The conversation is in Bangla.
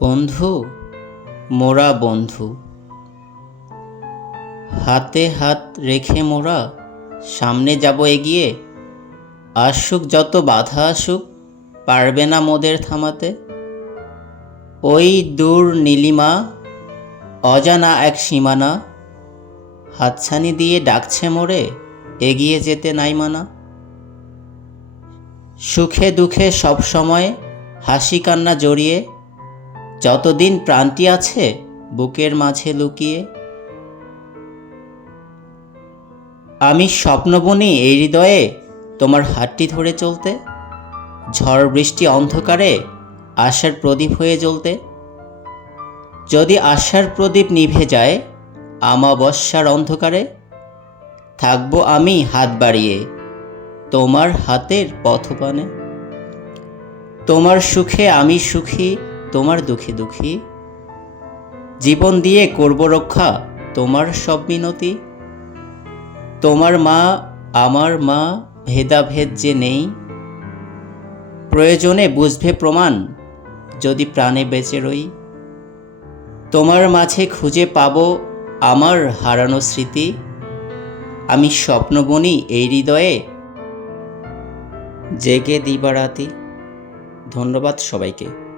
বন্ধু, মোরা বন্ধু, হাতে হাত রেখে মোরা সামনে যাব এগিয়ে। আসুক যত বাধা আসুক, পারবে না মোদের থামাতে। ওই দূর নীলিমা, অজানা এক সীমানা, হাতছানি দিয়ে ডাকছে মোরে, এগিয়ে যেতে নাই মানা। সুখে দুঃখে সব সময় হাসি কান্না জড়িয়ে, যতদিন প্রাণটি আছে বুকের মাঝে লুকিয়ে। আমি স্বপ্ন বুনি এই হৃদয়ে তোমার হাতটি ধরে চলতে, ঝড় বৃষ্টি অন্ধকারে আশার প্রদীপ হয়ে জ্বলতে। যদি আশার প্রদীপ নিভে যায় আমাবস্যার অন্ধকারে, থাকবো আমি হাত বাড়িয়ে তোমার হাতের পথপানে। তোমার সুখে আমি সুখী, তোমার দুঃখে দুঃখী, জীবন দিয়ে করব রক্ষা তোমার সব মিনতি। তোমার মা আমার মা, ভেদাভেদ যে নেই, প্রয়োজনে বুঝবে প্রমাণ যদি প্রাণে বেঁচে রই। তোমার মাঝে খুঁজে পাব আমার হারানো স্মৃতি, আমি স্বপ্ন বুনি এই হৃদয়ে জেগে দিবারাতি। ধন্যবাদ সবাইকে।